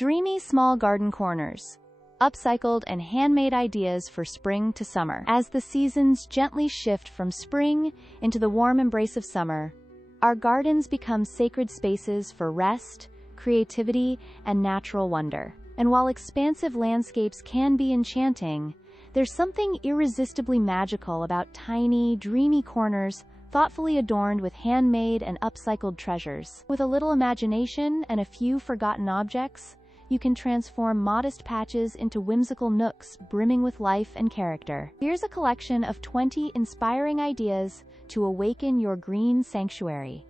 Dreamy small garden corners. Upcycled and handmade ideas for spring to summer. As the seasons gently shift from spring into the warm embrace of summer, our gardens become sacred spaces for rest, creativity, and natural wonder. And while expansive landscapes can be enchanting, there's something irresistibly magical about tiny, dreamy corners thoughtfully adorned with handmade and upcycled treasures. With a little imagination and a few forgotten objects, you can transform modest patches into whimsical nooks brimming with life and character. Here's a collection of 20 inspiring ideas to awaken your green sanctuary.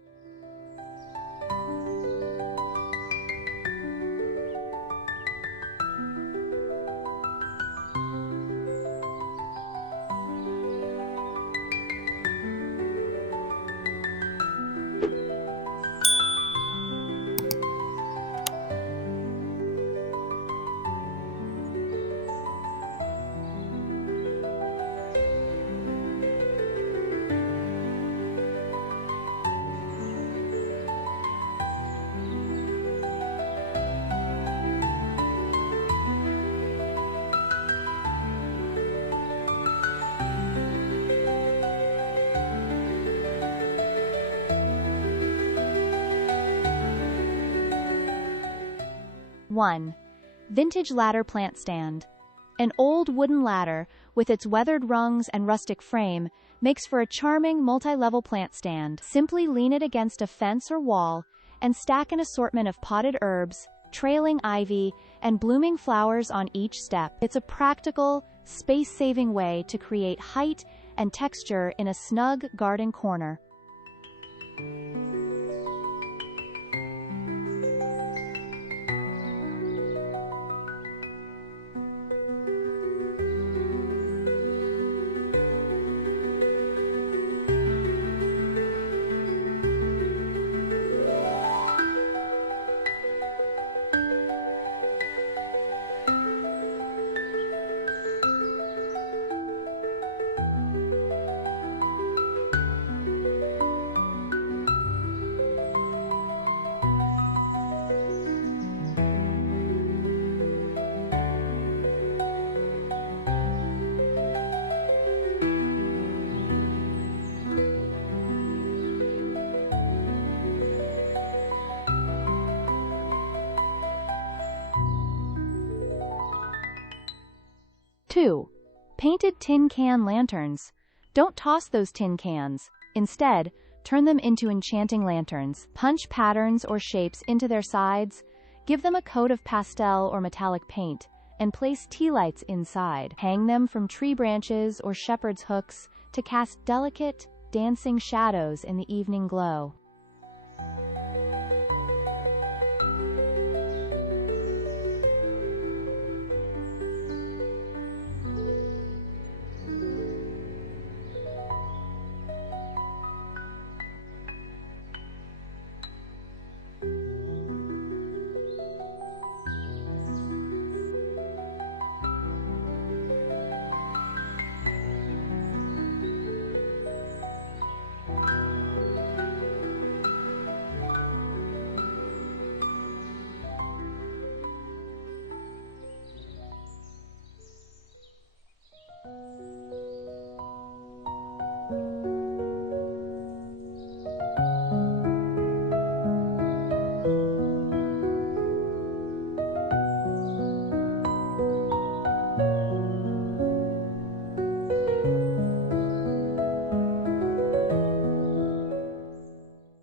One. Vintage ladder plant stand. An old wooden ladder, with its weathered rungs and rustic frame, makes for a charming multi-level plant stand. Simply lean it against a fence or wall, and stack an assortment of potted herbs, trailing ivy, and blooming flowers on each step. It's a practical, space-saving way to create height and texture in a snug garden corner. 2. Painted tin can lanterns. Don't toss those tin cans. Instead, turn them into enchanting lanterns. Punch patterns or shapes into their sides, give them a coat of pastel or metallic paint, and place tea lights inside. Hang them from tree branches or shepherd's hooks to cast delicate, dancing shadows in the evening glow.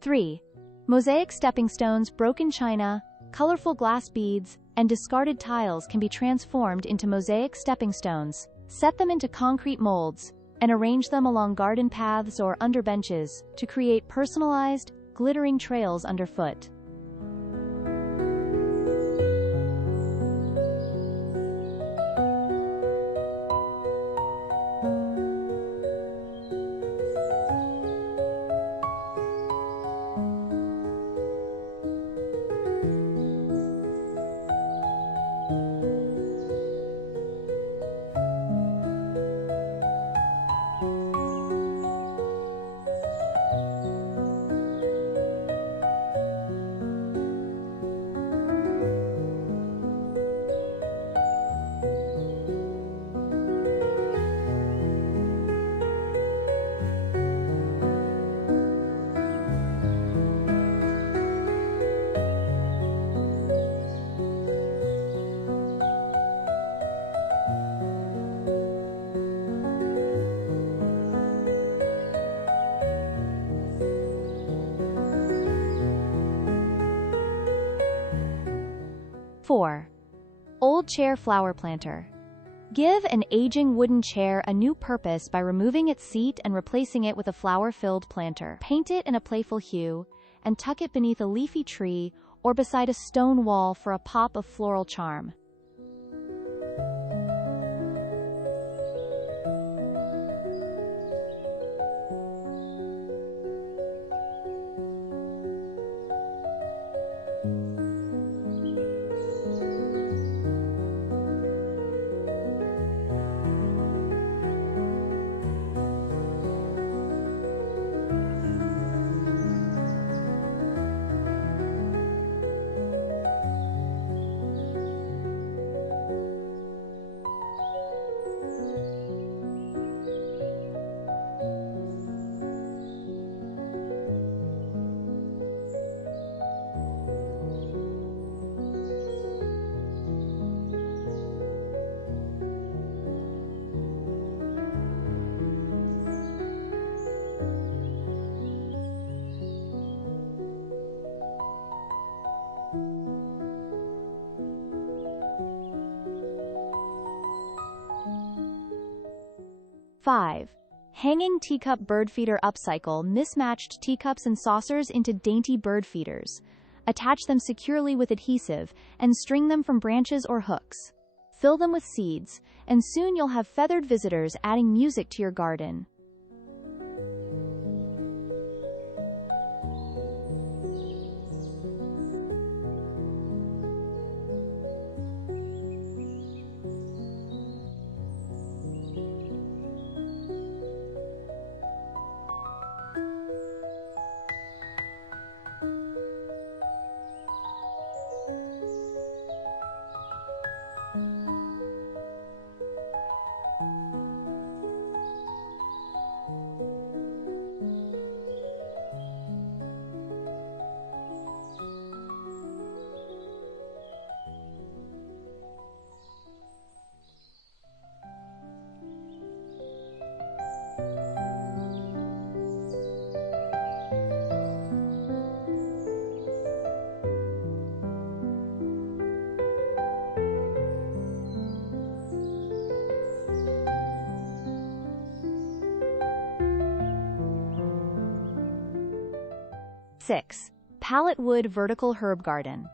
3. Mosaic stepping stones. Broken china, colorful glass beads, and discarded tiles can be transformed into mosaic stepping stones. Set them into concrete molds, and arrange them along garden paths or under benches to create personalized, glittering trails underfoot. 4. Old chair flower planter. Give an aging wooden chair a new purpose by removing its seat and replacing it with a flower-filled planter. Paint it in a playful hue, and tuck it beneath a leafy tree or beside a stone wall for a pop of floral charm. Five. Hanging teacup bird feeder. Upcycle mismatched teacups and saucers into dainty bird feeders. Attach them securely with adhesive and string them from branches or hooks. Fill them with seeds, and soon you'll have feathered visitors adding music to your garden. 6. Pallet wood vertical herb garden.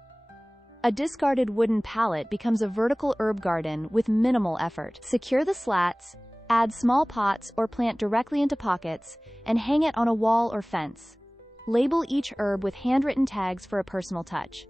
A discarded wooden pallet becomes a vertical herb garden with minimal effort. Secure the slats, add small pots or plant directly into pockets, and hang it on a wall or fence. Label each herb with handwritten tags for a personal touch.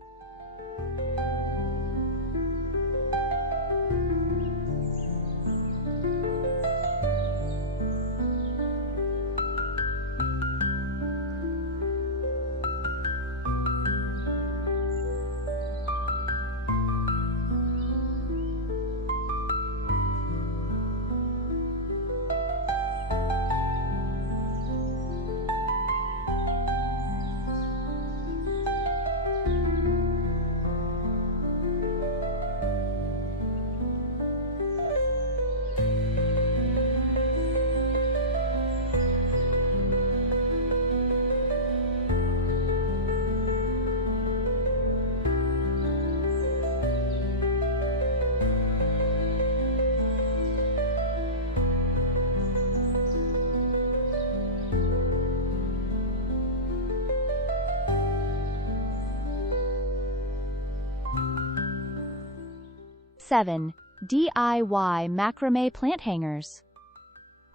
Seven. DIY macrame plant hangers.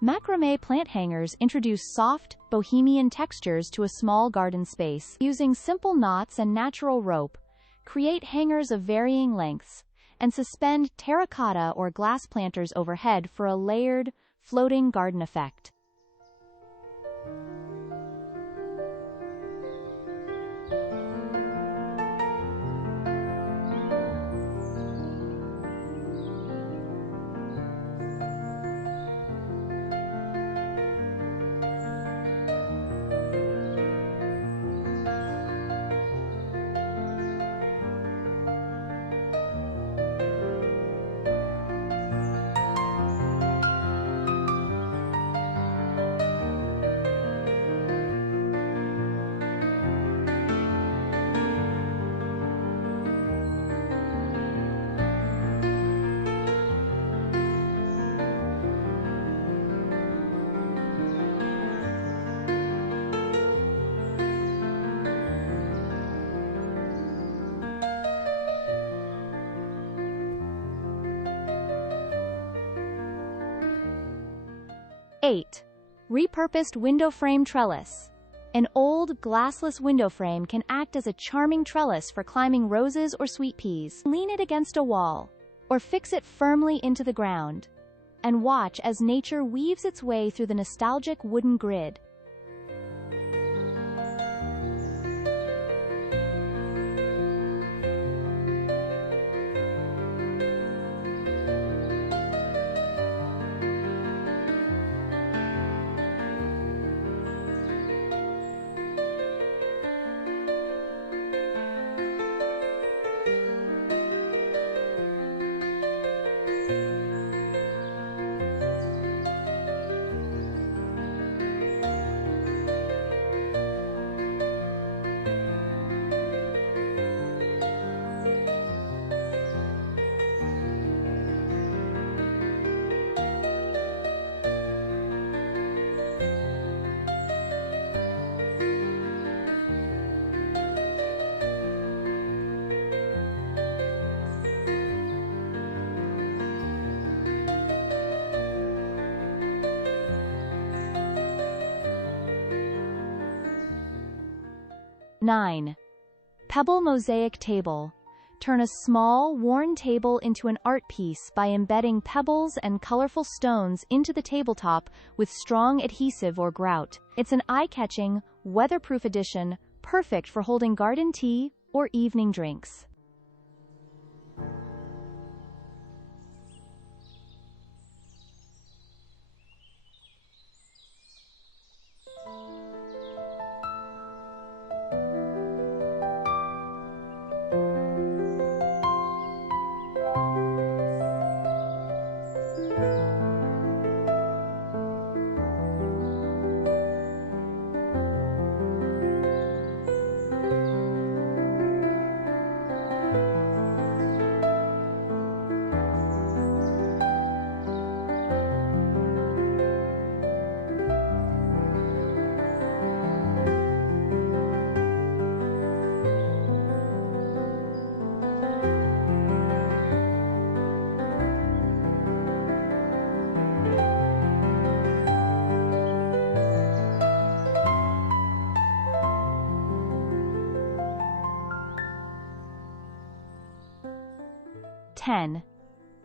Macrame plant hangers introduce soft, bohemian textures to a small garden space. Using simple knots and natural rope, create hangers of varying lengths, and suspend terracotta or glass planters overhead for a layered, floating garden effect. 8. Repurposed window frame trellis. An old, glassless window frame can act as a charming trellis for climbing roses or sweet peas. Lean it against a wall, or fix it firmly into the ground, and watch as nature weaves its way through the nostalgic wooden grid. Nine. Pebble mosaic table. Turn a small, worn table into an art piece by embedding pebbles and colorful stones into the tabletop with strong adhesive or grout. It's an eye-catching, weatherproof addition, perfect for holding garden tea or evening drinks.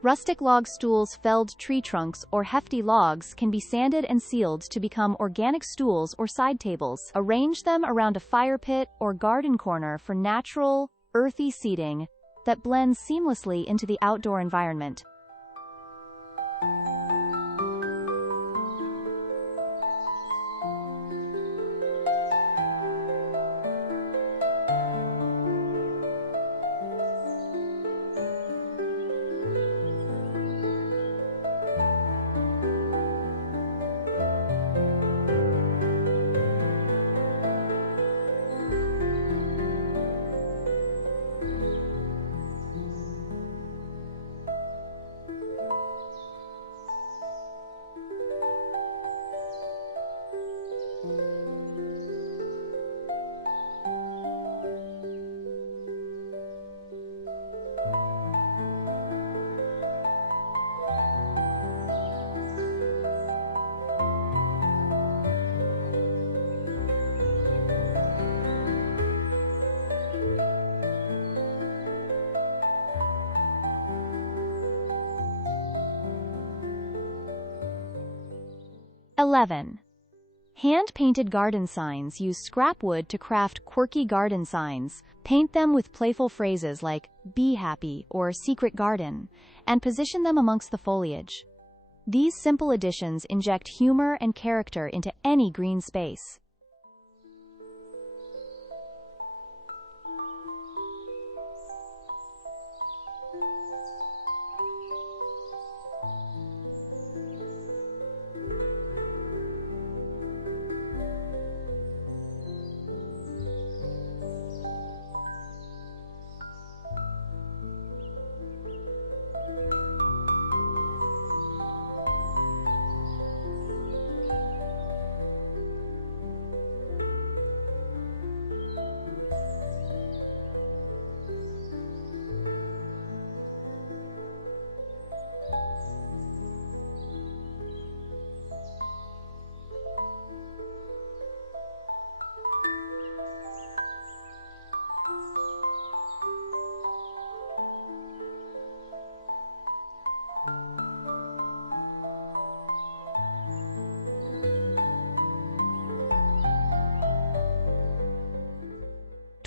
Rustic log stools. Felled tree trunks or hefty logs can be sanded and sealed to become organic stools or side tables. Arrange them around a fire pit or garden corner for natural, earthy seating that blends seamlessly into the outdoor environment. Hand-painted garden signs. Use scrap wood to craft quirky garden signs. Paint them with playful phrases like "Be happy" or "Secret garden," and position them amongst the foliage. These simple additions inject humor and character into any green space.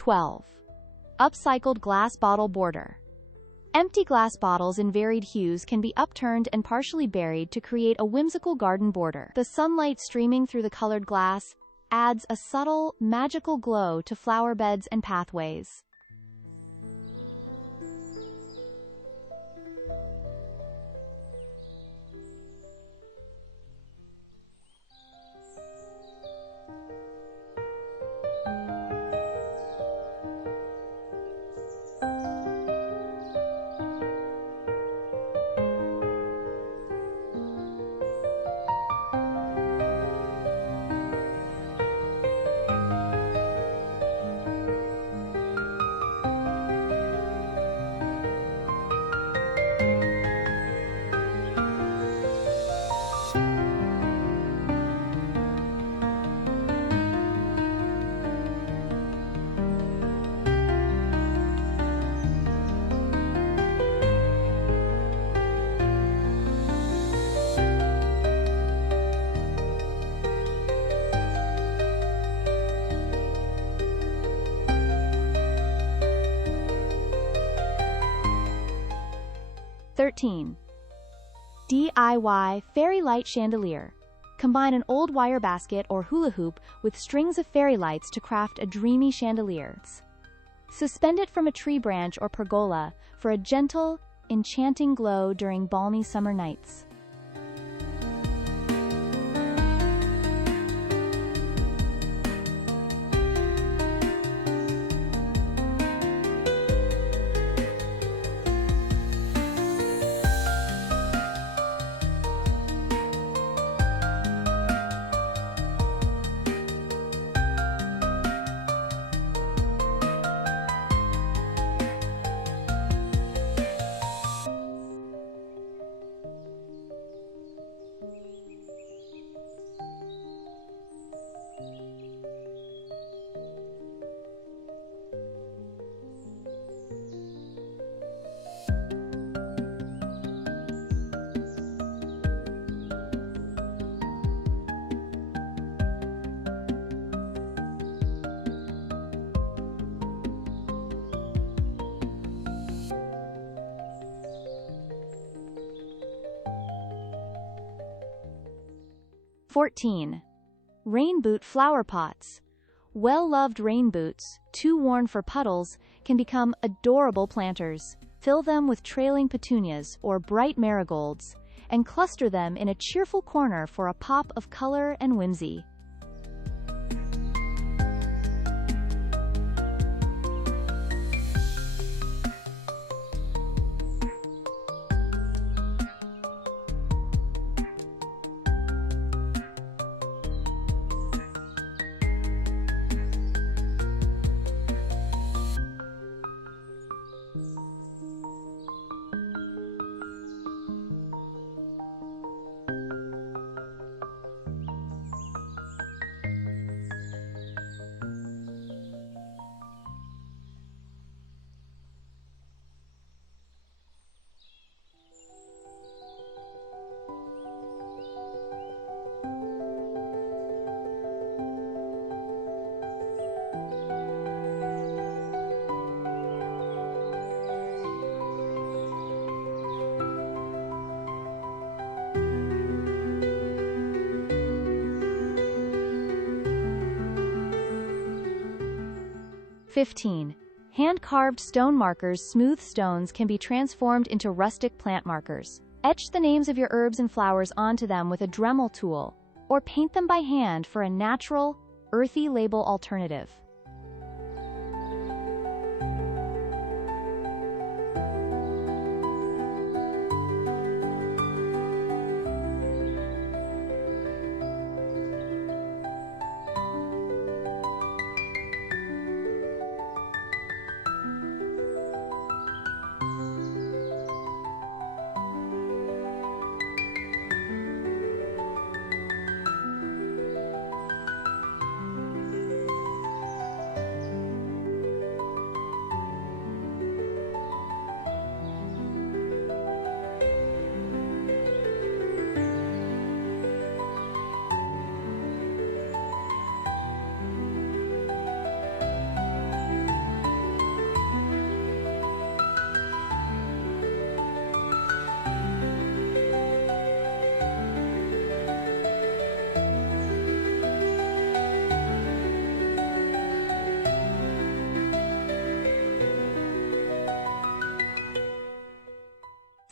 12. Upcycled glass bottle border. Empty glass bottles in varied hues can be upturned and partially buried to create a whimsical garden border. The sunlight streaming through the colored glass adds a subtle, magical glow to flower beds and pathways. (13) DIY Fairy Light Chandelier. Combine an old wire basket or hula hoop with strings of fairy lights to craft a dreamy chandelier. Suspend it from a tree branch or pergola for a gentle, enchanting glow during balmy summer nights. (14) Rain boot flower pots. Well-loved rain boots, too worn for puddles, can become adorable planters. Fill them with trailing petunias or bright marigolds, and cluster them in a cheerful corner for a pop of color and whimsy. (15) Hand-carved stone markers. Smooth stones can be transformed into rustic plant markers. Etch the names of your herbs and flowers onto them with a Dremel tool, or paint them by hand for a natural, earthy label alternative.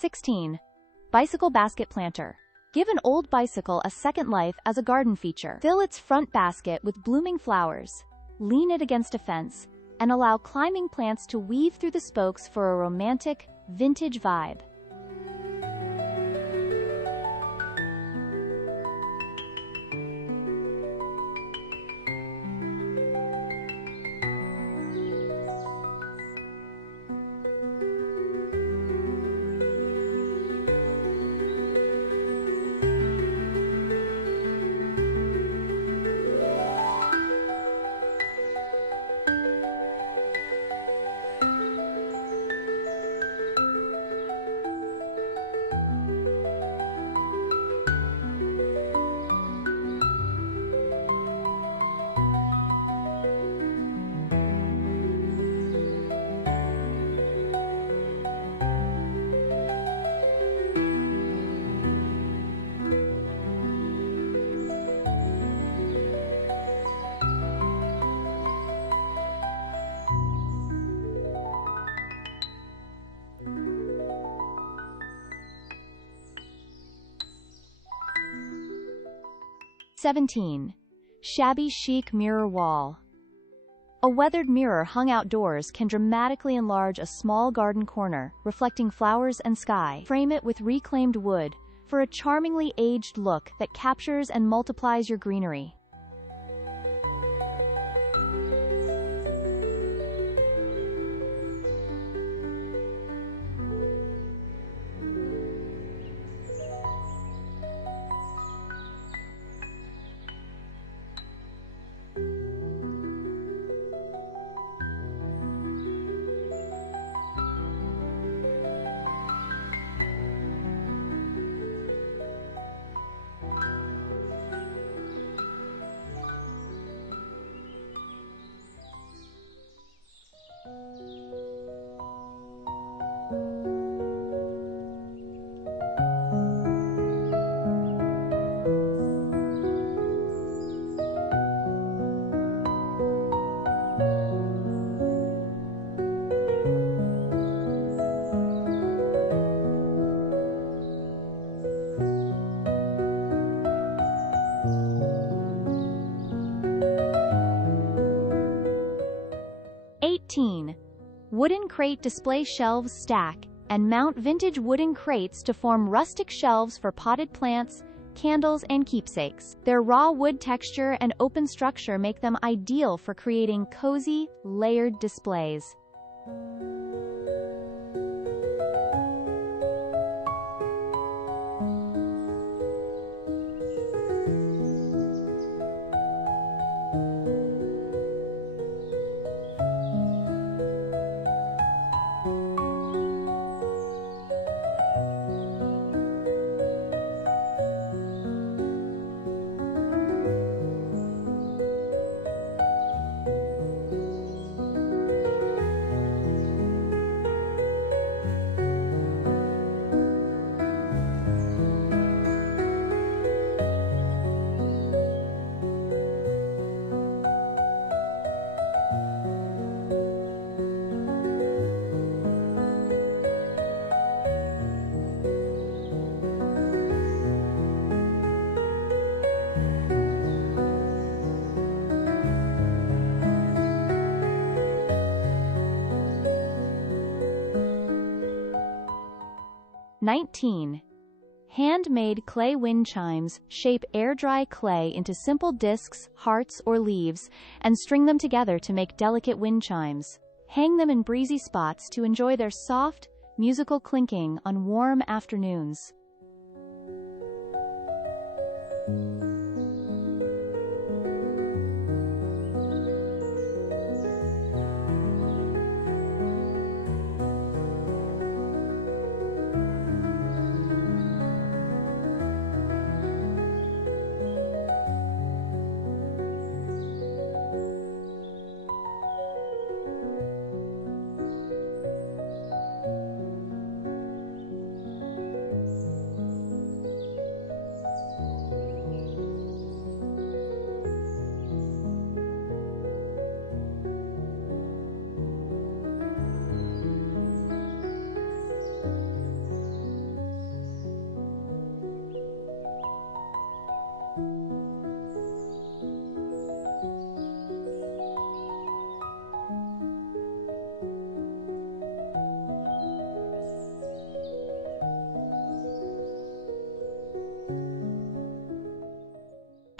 16. Bicycle basket planter. Give an old bicycle a second life as a garden feature. Fill its front basket with blooming flowers, lean it against a fence, and allow climbing plants to weave through the spokes for a romantic, vintage vibe. (17) Shabby chic mirror wall. A weathered mirror hung outdoors can dramatically enlarge a small garden corner, reflecting flowers and sky. Frame it with reclaimed wood for a charmingly aged look that captures and multiplies your greenery. Wooden crate display shelves stack and mount vintage wooden crates to form rustic shelves for potted plants, candles, and keepsakes. Their raw wood texture and open structure make them ideal for creating cozy, layered displays. (19) Handmade clay wind chimes. Shape air-dry clay into simple discs, hearts, or leaves, and string them together to make delicate wind chimes. Hang them in breezy spots to enjoy their soft, musical clinking on warm afternoons.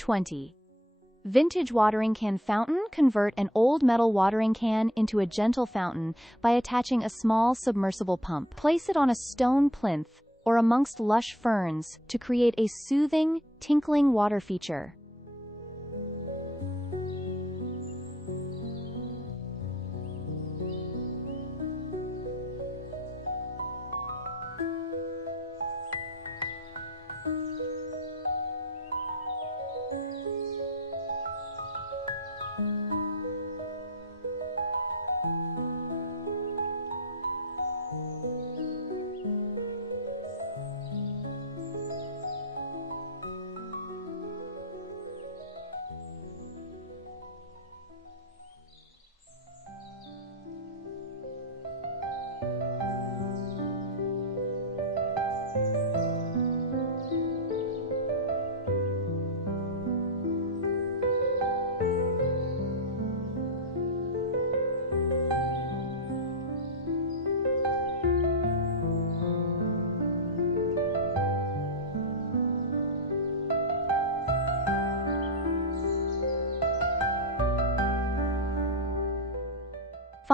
20. Vintage watering can fountain. Convert an old metal watering can into a gentle fountain by attaching a small submersible pump. Place it on a stone plinth or amongst lush ferns to create a soothing, tinkling water feature.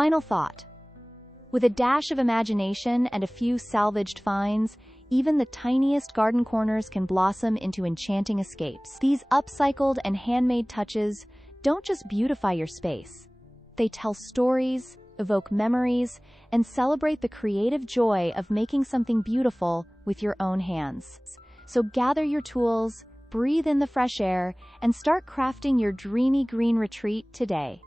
Final thought. With a dash of imagination and a few salvaged finds, even the tiniest garden corners can blossom into enchanting escapes. These upcycled and handmade touches don't just beautify your space. They tell stories, evoke memories, and celebrate the creative joy of making something beautiful with your own hands. So gather your tools, breathe in the fresh air, and start crafting your dreamy green retreat today.